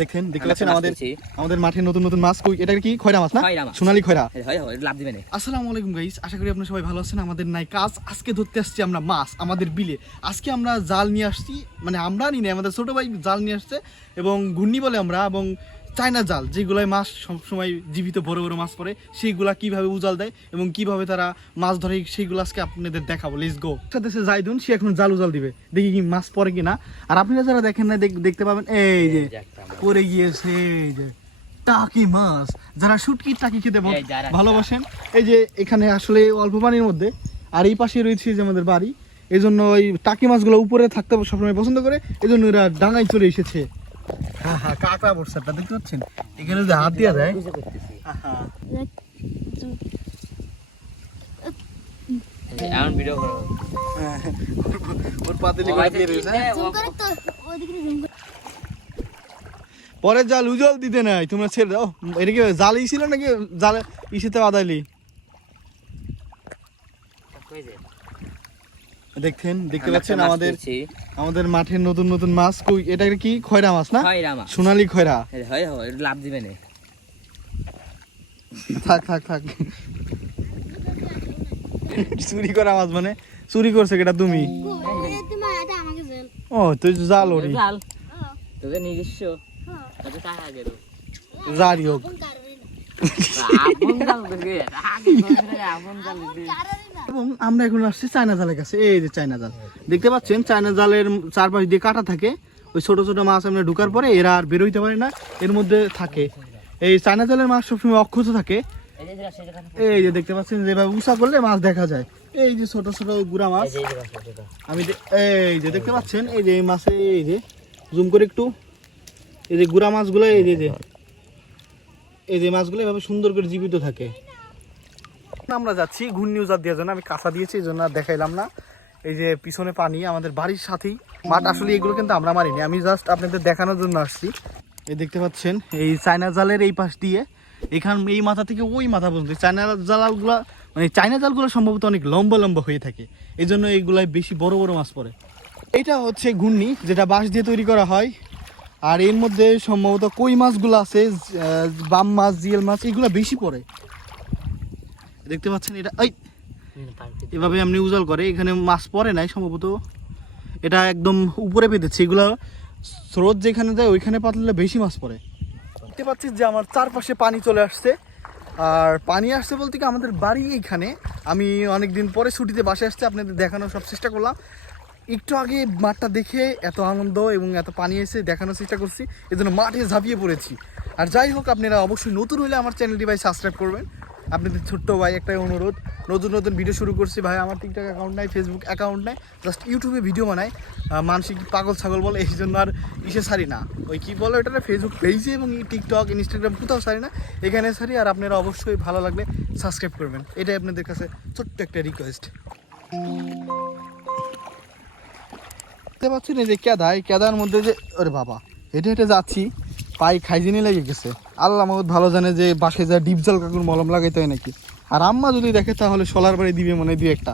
দেখেন দেখতে পাচ্ছেন আমাদের আমাদের মাঠে নতুন নতুন মাছ কই? এটা কি খয়রা মাছ না? সোনালি খয়রা। লাভ দিবেন আসসালামু আলাইকুম গাইস আশা করি আপনারা সবাই ভালো আছেন। আমাদের নাই কাজ আজকে ধরতে আসছি আমরা মাছ আমাদের বিলে। আজকে আমরা জাল নিয়ে আসছি মানে আমরা নিয়ে আমাদের ছোট ভাই জাল নিয়ে আসছে এবং ঘূর্ণি বলে আমরা এবং চায়না জাল যেগুলোয় মাছ সবসময় জীবিত বড় বড় মাছ পড়ে সেইগুলা কীভাবে উজাল দেয় এবং কীভাবে তারা মাছ ধরে সেইগুলো আজকে আপনাদের দেখাবো। লেটস গো সাথে সে জাইদুন সে এখন জাল উজাল দিবে। দেখি কি মাছ পড়ে কিনা। আর আপনারা যারা দেখেন না দেখ- দেখতে পাবেন এই যে পড়ে গিয়েছে এই যে টাকি মাছ। যারা শুটকি টাকি খেতে ভালোবাসেন এই যে এখানে আসলে অল্প পানির মধ্যে। আর এই পাশে রয়েছে যে আমাদের বাড়ি। এই জন্য ওই টাকি মাছগুলো উপরে থাকতে সবসময় পছন্দ করে। এই জন্য এরা ডাঙায় চলে এসেছে। হ্যাঁ হ্যাঁ কাঁকড়া দেখতে পাচ্ছেন? এখানে যদি হাত। ভিডিও করো। হ্যাঁ, ওর পাতিলি করে দিয়ে পরে জাল উজল দিতে নাই তোমরা ছেড়ে দাও। এটা কি জালই ছিল নাকি? জালে ইসেতে বাদাইলি দেখছেন? দেখতে পাচ্ছেন আমাদের আমাদের মাঠের নতুন নতুন মাছ। কই এটা কি খয়রা মাছ না? খয়রা মাছ। সোনালী খয়রা। হয় হয় লাভ দিবে না। থাক থাক থাক। চুরি করা মাছ মানে? চুরি করছে তুমি? এটা আমাকে ও তুই জাল ওরি জাল। তোকে নিজস্ব। জারি হোক। আপন জাল আপন জাল এবং আমরা এখন আসছি চায়না জালের কাছে। এই যে চায়না জাল। দেখতে পাচ্ছেন, চায়না জালের চারপাশ দিয়ে কাটা থাকে। ওই ছোট ছোট মাছ আমরা ঢুকার পরে এরা আর বেরোইতে পারে না, এর মধ্যে থাকে। এই চায়না জালের মাছ সবসময় অক্ষত থাকে। এই যে দেখতে পাচ্ছেন, যেভাবে উষা করলে মাছ দেখা যায়। এই যে ছোট ছোট গুড়া মাছ। আমি এই যে দেখতে পাচ্ছেন, এই যে এই মাছে, এই যে, জুম করে একটু। এই যে গুড়া মাছগুলো এই যে। এই যে মাছগুলো এভাবে সুন্দর করে জীবিত থাকে। আমরা যাচ্ছি ঘূর্ণি উজার দেওয়ার জন্য। আমি কাঁচা দিয়েছি, এই জন্য দেখাইলাম না। এই যে পিছনে পানি, আমাদের বাড়ির সাথেই। মাঠ আসলে এগুলো কিন্তু আমরা মারিনি। আমি জাস্ট আপনাদের দেখানোর জন্য আসছি। এই দেখতে পাচ্ছেন, এই চায়না জালের এই পাশ দিয়ে। এখান, এই মাথা থেকে ওই মাথা পর্যন্ত। চায়না জালগুলা মানে চায়না জালগুলো সম্ভবত অনেক লম্বা লম্বা হয়ে থাকে। এই জন্য এইগুলাই বেশি বড় বড় মাছ পড়ে। এটা হচ্ছে ঘূর্ণি, যেটা বাঁশ দিয়ে তৈরি করা হয়। আর এর মধ্যে সম্ভবত কই মাছগুলো আছে বাম মাছ জিয়েল মাছ, এগুলো বেশি পড়ে। দেখতে পাচ্ছেন এটা? এই এভাবে এমনি উজাল করে এখানে মাছ পড়ে নাই সম্ভবত। এটা একদম উপরে পেতেছে এগুলো স্রোত যেখানে যায় ওইখানে পাতলে বেশি মাছ পড়ে। দেখতে পাচ্ছি যে আমার চারপাশে পানি চলে আসছে। আর পানি আসছে বলতে কি আমাদের বাড়ি এইখানে। আমি অনেক দিন পরে ছুটিতে বাসে আসছে আপনাদের দেখানোর সব চেষ্টা করলাম। একটু আগে মাঠটা দেখে এত আনন্দ এবং এত পানি এসে দেখানোর চেষ্টা করছি এই জন্য মাঠে ঝাঁপিয়ে পড়েছি। আর যাই হোক আপনারা অবশ্যই নতুন হলে আমার চ্যানেলটি ভাই সাবস্ক্রাইব করবেন। আপনাদের ছোট্ট ভাই একটাই অনুরোধ, নতুন নতুন ভিডিও শুরু করছি। ভাই, আমার টিকটক অ্যাকাউন্ট নাই ফেসবুক অ্যাকাউন্ট নাই জাস্ট ইউটিউবে ভিডিও বানাই। মানসিক পাগল ছাগল বলে, এই জন্য আর ইসে সারি না। ওই কী বলো এটা ফেসবুক পেজে এবং টিকটক ইনস্টাগ্রাম কোথাও সারি না। এখানে সারি আর আপনারা অবশ্যই ভালো লাগলে সাবস্ক্রাইব করবেন। এটাই আপনাদের কাছে ছোট্ট একটা রিকোয়েস্ট দেখতে পাচ্ছেন এই যে কেদা এই কেদার মধ্যে যে ওরে বাবা, হেঁটে হেঁটে যাচ্ছি পাই খাইজিনি লেগে গেছে। আল্লাহ মাহুদ ভালো জানে যে বাসে যা ডিপজল কাকুর মলম লাগাইতে হয় নাকি। আর আম্মা যদি দেখে তাহলে সোলার বাড়ি দিবে মনে দুই একটা।